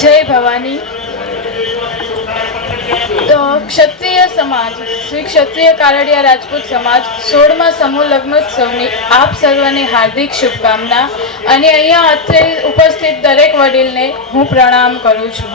જય ભવાની. તો ક્ષત્રિય સમાજ, શ્રી ક્ષત્રિય કારડિયા રાજપૂત સમાજ, સોળમા સમૂહ લગ્નોત્સવની આપ સર્વને હાર્દિક શુભકામના અને અહીંયા અત્રે ઉપસ્થિત દરેક વડીલને હું પ્રણામ કરું છું.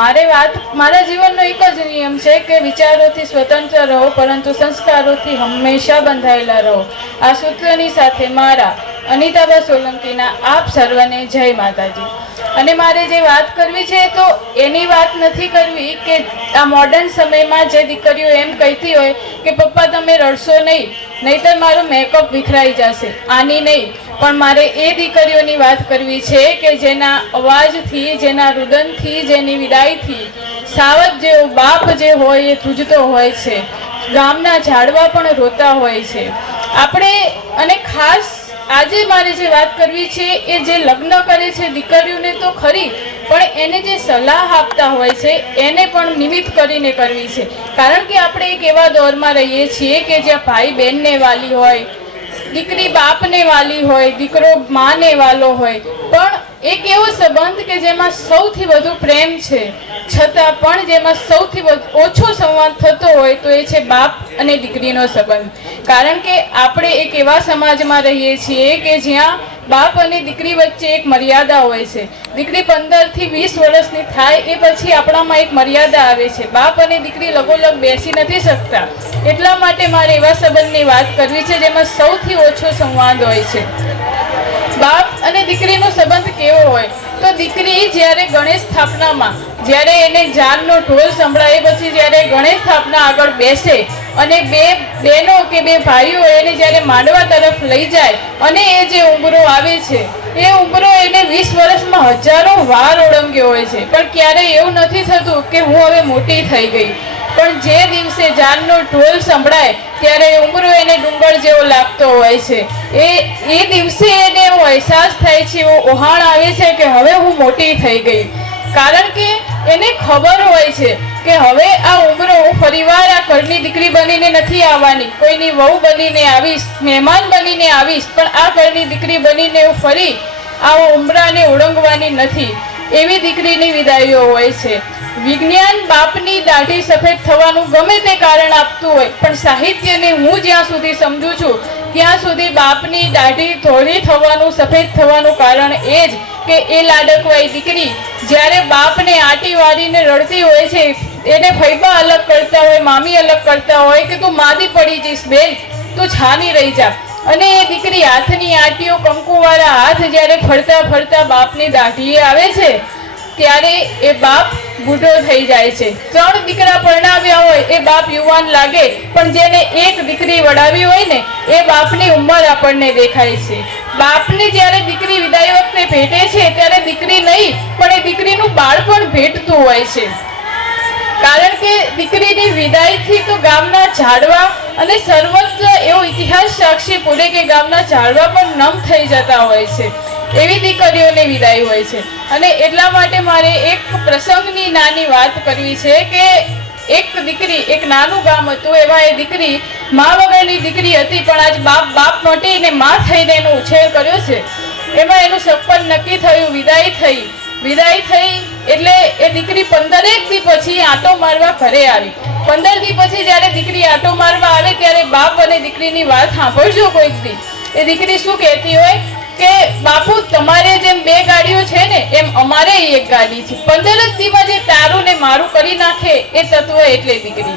મારે વાત, મારા જીવનનો એક જ નિયમ છે કે વિચારોથી સ્વતંત્ર રહો, પરંતુ સંસ્કારોથી હંમેશા બંધાયેલા રહો. આ સૂત્રની સાથે મારા અનિતાબા સોલંકીના આપ સર્વને જય માતાજી. અને મારે જે વાત કરવી છે, તો એની વાત નથી કરવી કે આ મોડર્ન સમયમાં જે દીકરીઓ એમ કહેતી હોય કે, પપ્પા, તમે રડશો નહીં, નહીતર મારું મેકઅપ વિખરાઈ જશે. આની નહીં, પણ મારે એ દીકરીઓની વાત કરવી છે કે, જેના અવાજથી, જેના રુદનથી, જેની વિદાયથી સાવજ જેવો બાપ જે હોય એ ધ્રુજતો હોય છે. ગામના ઝાડવા પણ રોતા હોય છે. આપણે, અને ખાસ આજે મારે જે વાત કરવી છે, એ જે લગ્ન કરે છે દીકરીઓને તો ખરી, પણ એને જે સલાહ આપતા હોય છે, એને પણ નિમિત્ત કરીને કરવી છે. કારણ કે આપણે એક એવા દોરમાં રહીએ છીએ કે જ્યાં ભાઈ બહેનને વાલી હોય દીકરી બાપને વાલી હોય, દીકરો માને વાલો હોય, પણ એક એવો સંબંધ કે જેમાં સૌથી વધુ પ્રેમ છે, છતાં પણ જેમાં સૌથી ઓછો સંવાદ થતો હોય તો એ છે બાપ અને દીકરીનો સંબંધ. કારણ કે આપણે એક એવા સમાજમાં રહીએ છીએ કે જ્યાં બાપ અને દીકરી વચ્ચે એક મર્યાદા હોય છે. દીકરી પંદરથી વીસ વર્ષની થાય એ પછી આપણામાં એક મર્યાદા આવે છે. બાપ અને દીકરી લગોલગ બેસી નથી શકતા. એટલા માટે મારે એવા સંબંધની વાત કરવી છે જેમાં સૌથી ઓછો સંવાદ હોય છે. બાપ અને દીકરીનો સંબંધ કેવો હોય? તો દીકરી જ્યારે ગણેશ સ્થાપનામાં, જ્યારે એને જાનનો ઢોલ સંભળાય પછી જ્યારે ગણેશ સ્થાપના આગળ બેસે અને બે બહેનો કે બે ભાઈઓ એને જ્યારે માંડવા તરફ લઈ જાય અને એ જે ઉંબરો આવે છે, એ ઉંબરો એને વીસ વર્ષમાં હજારો વાર ઓળંગ્યો હોય છે. પણ ક્યારેય એવું નથી થતું કે હું હવે મોટી થઈ ગઈ. પણ જે દિવસે જાનનો ઢોલ સંભળાય, ત્યારે ઉંબરો એને ડુંગર જેવો લાગતો હોય છે. એ એ દિવસે એને એવો અહેસાસ થાય છે, એવો ઓહાણ આવે છે કે હવે હું મોટી થઈ ગઈ. કારણ કે એને ખબર હોય છે કે હવે આ ઉમરો હું ફરીવાર આ ઘરની દીકરી બનીને નથી આવવાની. કોઈની વહુ બનીને આવીશ, મહેમાન બનીને આવીશ, પણ આ ઘરની દીકરી બનીને હું ફરી આ ઉમરાને ઓળંગવાની નથી. એવી દીકરીની વિદાઈઓ હોય છે. વિજ્ઞાન બાપની દાઢી સફેદ થવાનું ગમે તે કારણ આપતું હોય, પણ સાહિત્યને હું જ્યાં સુધી સમજુ છું, ત્યાં સુધી બાપની દાઢી થોડી થવાનું, સફેદ થવાનું કારણ એ જ કે એ લાડકવાઈ દીકરી જ્યારે બાપને આટી વાળીને રડતી હોય છે, એને ફૈબા અલગ કરતા હોય, મામી અલગ કરતા હોય કે તું માદી પડી જઈશ બેન, તું છાની રહી જા. અને એ દીકરી હાથની આટીઓ કંકુવાળા હાથ જ્યારે ફરતા ફરતા બાપની દાઢીએ આવે છે, ત્યારે એ બાપ બુઢો થઈ જાય છે. ત્રણ દીકરા પરણાવ્યા હોય, એ બાપ યુવાન લાગે, પણ જેને એક દીકરી વડાવી હોય ને, એ બાપની ઉંમર આપણને દેખાય છે. બાપને જ્યારે દીકરી વિદાય વખતે ભેટે છે, ત્યારે દીકરી નહીં, પણ એ દીકરીનું બાળપણ ભેટતું હોય છે. કારણ કે દીકરીની વિદાયથી તો ગામના ઝાડવા અને સર્વત્ર એવો ઇતિહાસ સાક્ષી પૂરે કે ગામના ઝાડવા પણ નમ થઈ જતા હોય છે. એવી દીકરીઓને વિદાય હોય છે. અને એટલા માટે મારે એક પ્રસંગની નાની વાત કરવી છે કે એક દીકરી, એક નાનું ગામ હતું, એવા એ દીકરી મા વગરની દીકરી હતી, પણ આજ બાપ બાપ મટીને મા થઈને એનો ઉછેર કર્યો છે. એમાં એનું સપન નક્કી થયું, વિદાય થઈ. વિદાય થઈ એટલે એ દીકરી પંદરેક દી પછી આંટો મારવા ઘરે આવી. પંદર દી પછી જ્યારે દીકરી આંટો મારવા આવે, ત્યારે બાપ અને દીકરીની વાત સાંભળજો કોઈક દી. એ દીકરી શું કહેતી હોય? કે બાપુ, તમારે જેમ બે ગાડીઓ છે ને, એમ અમારે એક ગાડી છે. પંદર જ દીમાં જે તારું ને મારું કરી નાખે એ તત્વ એટલે દીકરી.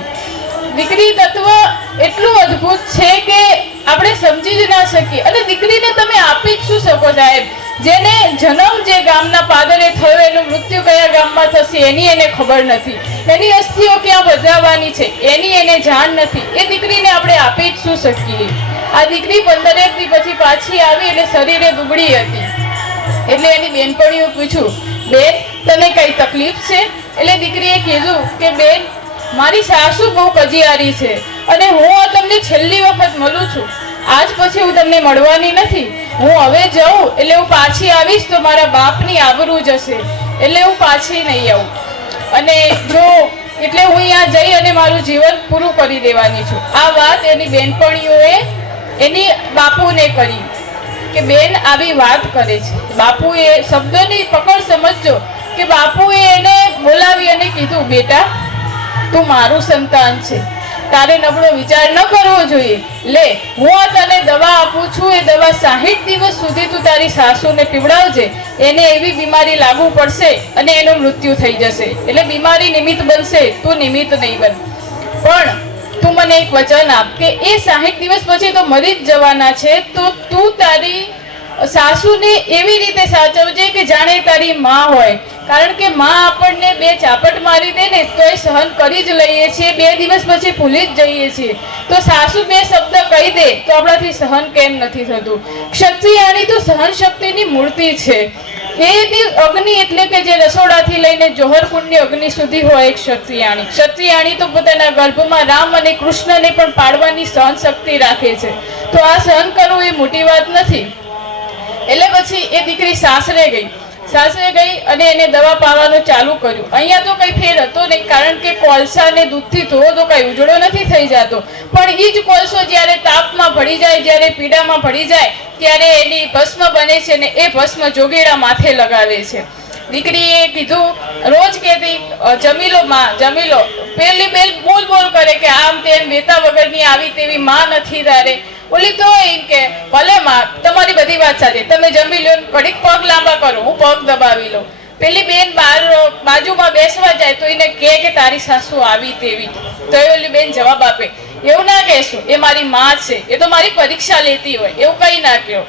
દીકરી તત્વ એટલું અદ્ભુત છે કે આપણે સમજી જ ના શકીએ. અને દીકરીને તમે આપી જ શું શકો સાહેબ? જેને જન્મ જે ગામના પાદરે થયો, એનું મૃત્યુ કયા ગામમાં થશે, એની એને ખબર નથી. એની અસ્થિઓ ક્યાં બદલાવાની છે, એની એને જાણ નથી. એ દીકરીને આપણે આપી જ શું શકીએ? આ દીકરી પંદરેક દી પછી પાછી આવી એટલે શરીરે દુબળી હતી. એટલે એની બેનપણીઓ પૂછ્યું બેન, તને કઈ તકલીફ છે? એટલે દીકરીએ કીધું કે, બેન, મારી સાસુ બહુ કજિયારી છે અને હું તમને છેલ્લી વખત મળું છું. આજ પછી હું તમને મળવાની નથી. હું હવે જાઉં એટલે હું પાછી આવીશ તો મારા બાપની આબરૂ જશે. એટલે હું પાછી નહીં આવું. અને જો, એટલે હું અહીંયા જઈ અને મારું જીવન પૂરું કરી દેવાની છું. આ વાત એની બેનપણીઓએ એની બાપુને કરી કે બેન આવી વાત કરે છે. બાપુએ શબ્દોની પકડ સમજજો કે બાપુએ એને બોલાવી અને કીધું, બેટા, તું મારું સંતાન છે. તારે નબળો વિચાર ન કરવો જોઈએ. લે, હું આ તને દવા આપું છું. એ દવા સાહીઠ દિવસ સુધી તું તારી સાસુને પીવડાવજે. એને એવી બીમારી લાગુ પડશે અને એનું મૃત્યુ થઈ જશે. એટલે બીમારી નિમિત્ત બનશે. તું નિમિત્ત નહીં બન. પણ તું મને એક વચન આપ કે એ સાહીઠ દિવસ પછી તો મરી જ જવાના છે, તો તું તારી સાસુને એવી રીતે સાચવજે કે જાણે તારી માં હોય. કારણ કે માં આપણને બે ચાપટ મારી દે ને, તો એ સહન કરી જ લઈએ છીએ, બે દિવસ પછી ભૂલી જ જઈએ છીએ. તો સાસુ બે શબ્દ કહી દે, તો આપણાથી સહન કેમ નથી થતું? ક્ષત્રિયાણી તો સહન શક્તિની મૂર્તિ છે. એ દિવ- અગ્નિ એટલે કે જે રસોડાથી લઈને જોહરકુંડની અગ્નિ સુધી હોય એક ક્ષત્રિયાણી. ક્ષત્રિયાણી તો પોતાના ગર્ભમાં રામ અને કૃષ્ણને પણ પાડવાની સહન શક્તિ રાખે છે. તો આ સહન કરવું એ મોટી વાત નથી. એટલે પછી એ દીકરી સાસરે ગઈ. સાસરે ગઈ અને એને દવા પાવાનું ચાલુ કર્યું. અહીંયા તો કઈ ફેર હતો નહીં, કારણ કે કોલસા ને દૂધથી ધોવો તો કઈ ઉજળો નથી થઈ જતો. પણ એ જ કોલસો જ્યારે તાપમાં ભળી જાય, જ્યારે પીડામાં ભળી જાય, ત્યારે એની ભસ્મ બને છે ને એ ભસ્મ જોગેડા માથે લગાવે છે. દીકરીએ કીધું, રોજ કહેતી જમીલો માં, જમીલો. પેલી બેલ બોલ બોલ કરે કે આમ તેમ વેતા વગરની આવી તેવી માં નથી તારે. ઓલી તો એમ કે, ભલે માં, તમારી બધી વાત સાચી. તમે જમી લો ઘડીક પગ લાંબા કરો, હું પગ દબાવી લઉં. પેલી બેન બાર, બાજુમાં બેસવા જાય તો એને કહે કે, તારી સાસુ આવી તેવી. તો એ ઓલી બેન જવાબ આપે, એવું ના કહેશું, એ મારી માં છે. એ તો મારી પરીક્ષા લેતી હોય, એવું કંઈ ના કહો.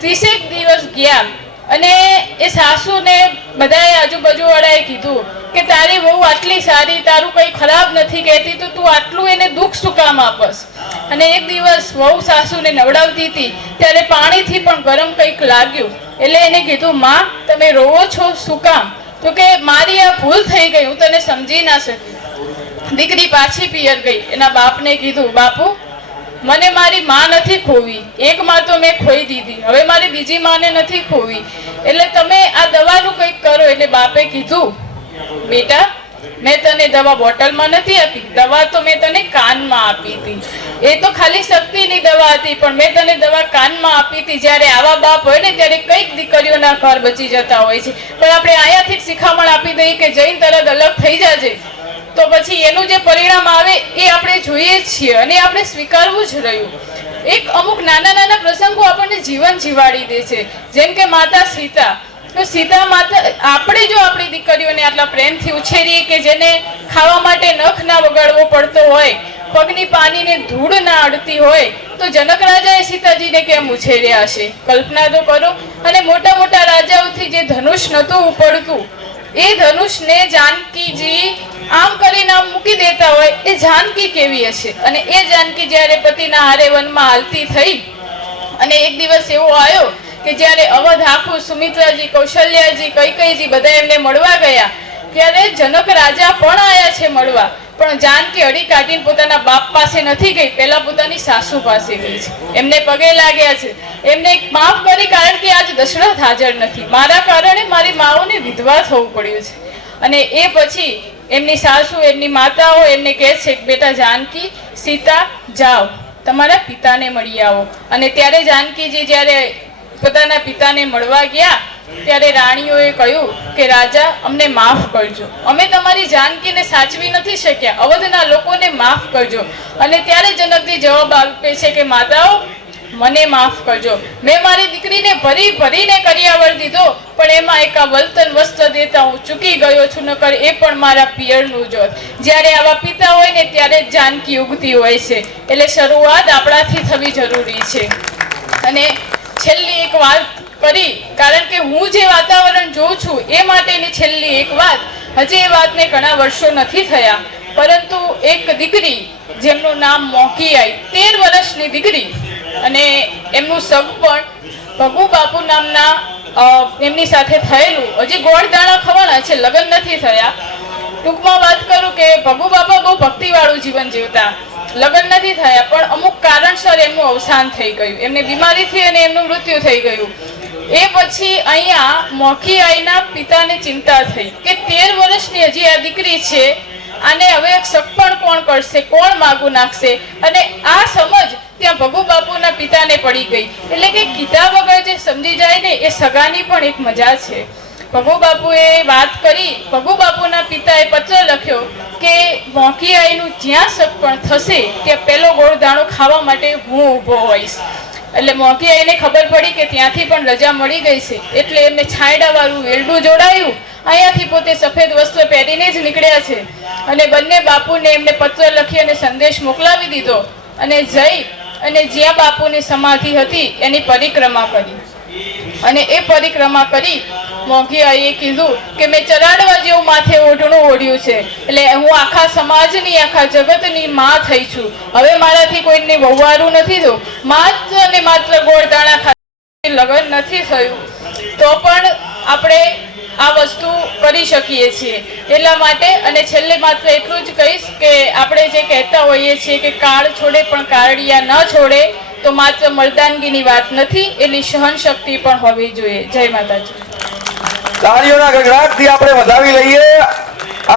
ત્રીસેક દિવસ ગયા અને એ સાસુને બધાએ આજુબાજુ વાળાએ કીધું કે તારી વહુ આટલી સારી, તારું કંઈ ખરાબ નથી કહેતી, તો તું આટલું એને દુઃખ શું કામ આપસ? અને એક દિવસ વહુ સાસુને નવડાવતી હતી, ત્યારે પાણીથી પણ ગરમ કંઈક લાગ્યું. એટલે એને કીધું, માં, તમે રોવો છો, શું કામ? તો કે, મારી આ ભૂલ થઈ ગઈ, હું તને સમજી ના શકી. દીકરી પાછી પિયર ગઈ. એના બાપને કીધું, બાપુ, મને મારી માં નથી ખોવી. એક માં તો મેં ખોઈ દીધી. હવે મારી બીજી માને નથી ખોવી. એટલે તમે આ દવાનું કંઈક કરો. એટલે બાપે કીધું બેટા મેં તને દવા બોટલમાં નથી આપી. દવા તો મેં તને કાનમાં આપી હતી. એ તો ખાલી શક્તિની દવા હતી, પણ મેં તને દવા કાનમાં આપી હતી. જ્યારે આવા બાપ હોય ને, ત્યારે કંઈક દીકરીઓના ઘર બચી જતા હોય છે. પણ આપણે અહીંયાથી જ શિખામણ આપી દઈએ કે જઈને તરત અલગ થઈ જાજે. તો પછી એનું જે પરિણામ આવે, એ આપણે જોઈએ છીએ અને આપણે સ્વીકારવું જ રહ્યું. એક અમુક નાના નાના પ્રસંગો આપણને જીવન જીવાડી દે છે. જેમ કે માતા સીતા. તો સીતા માતા આપણે જો આપણી દીકરીઓને આટલા પ્રેમથી ઉછેરીએ કે જેને ખાવા માટે નખ ના વગાડવો પડતો હોય, પગની પાણીને ધૂળ ના અડતી હોય, તો જનક રાજાએ સીતાજીને કેમ ઉછેર્યા હશે? કલ્પના તો કરો. અને મોટા મોટા રાજાઓથી જે ધનુષ નહોતું ઉપડતું, એ ધનુષને જાનકીજી આમ કરીને આમ મૂકી દેતા હોય, એ જાનકી કેવી હશે? અને એ જાનકી જ્યારે પતિના હારે વનમાં હાલતી થઈ, અને એક દિવસ એવો આવ્યો કે જ્યારે અવધ આખું સુમિત્રાજી, કૌશલ્યાજી કૈકઈજી બધા એમને મળવા ગયા, ત્યારે જનક રાજા પણ આવ્યા છે મળવા. પણ જાનકી અડી કાઢીને પોતાના બાપ પાસે નથી ગઈ, પહેલા પોતાની સાસુ પાસે ગઈ છે. એમને પગે લાગ્યા છે. એમને માફ કરી કારણ કે આજ દશરથ હાજર નથી. મારા કારણે મારી માઓને વિધવા થવું પડ્યું છે. અને એ પછી એમની સાસુ, એમની માતાઓ એમને કહે છે કે બેટા જાનકી, સીતા, જાઓ. તમારા પિતાને મળી આવો. અને ત્યારે જાનકીજી જ્યારે પોતાના પિતાને મળવા ગયા, ત્યારે રાણીઓએ કહ્યું કે, રાજા, અમને માફ કરજો. અમે તમારી જાનકીને સાચવી નથી શક્યા. અવધના લોકોને માફ કરજો. અને ત્યારે જનકજી જવાબ આપે છે કે, માતાઓ, મને માફ કરજો. મેં મારી દીકરીને ભરી ભરીને કરિયાવર દીધો, પણ એમાં એકા વલતન વસ્ત્ર દેતા હું ચૂકી ગયો છું, નકર એ પણ મારા પિયરનું જોત જ્યારે આવા પિતા હોય ને, ત્યારે જાનકી ઉગતી હોય છે. એટલે શરૂઆત આપણાથી થવી જરૂરી છે. અને છેલ્લી એક વાત કરી, કારણ કે હું જે વાતાવરણ જોઉં છું, એ માટેની છેલ્લી એક વાત. હજી એ વાતને ઘણા વર્ષો નથી થયા, પરંતુ એક દીકરી, જેમનું નામ મોકીઆઈ, તેર વર્ષની દીકરી. અને એમનું સગ પણ ભગુ બાપુ નામના એમની સાથે થયેલું. હજી ગોળ દાણા ખવાના છે, લગ્ન નથી થયા. ટૂંકમાં વાત કરું કે ભગુ બાપા બહુ ભક્તિવાળું જીવન જીવતા. લગ્ન નથી થયા, પણ અમુક કારણસર એમનું અવસાન થઈ ગયું. એમને બીમારીથી અને એમનું મૃત્યુ થઈ ગયું. એ પછી અહીંયા મોખી આઈના પિતાને ચિંતા થઈ કે તેર વર્ષની હજી આ દીકરી છે અને હવે સપણ કોણ કરશે, કોણ માગું નાખશે? અને આ સમજ ત્યાં ભગુ બાપુના પિતાને પડી ગઈ. એટલે કે કીધા વગર જે સમજી જાય ને, એ સગાની પણ એક મજા છે. ભગુ બાપુએ વાત કરી, ભગુ બાપુના પિતાએ પત્ર લખ્યો કે મોંકી આઈનું જ્યાં સગપણ થશે ત્યાં પહેલો ગોળ દાણો ખાવા માટે હું ઊભો હોઈશ. એટલે મોંઘી આઈને ખબર પડી કે ત્યાંથી પણ રજા મળી ગઈ છે. એટલે એમને છાંયડાવાળું વેલડું જોડાયું. અહીંયાથી પોતે સફેદ વસ્ત્ર પહેરીને જ નીકળ્યા છે. અને બંને બાપુને એમને પત્ર લખી અને સંદેશ મોકલાવી દીધો. અને જઈ અને જ્યાં બાપુની સમાધિ હતી એની પરિક્રમા કરી. અને એ પરિક્રમા કરી મોંઘીઆઈએ કીધું કે મેં ચરાડવા જેવું માથે ઓઢણું ઓઢ્યું છે. એટલે હું આખા સમાજની, આખા જગતની માં થઈ છું. હવે મારાથી કોઈને વહુવારું નથી થયું. માત્ર ને માત્ર ગોળદાણા ખાતે લગ્ન નથી થયું. તો પણ આપણે આ વસ્તુ કરી શકીએ છીએ. એટલા માટે અને છેલ્લે માત્ર એટલું જ કહીશ કે આપણે જે કહેતા હોઈએ છીએ કે કાળ છોડે પણ કારડિયા ન છોડે, તો માત્ર મર્દાનગીની વાત નથી. એની સહન શક્તિ પણ હોવી જોઈએ. જય માતાજી. તાળીઓના ગગડાટથી આપણે વધાવી લઈએ.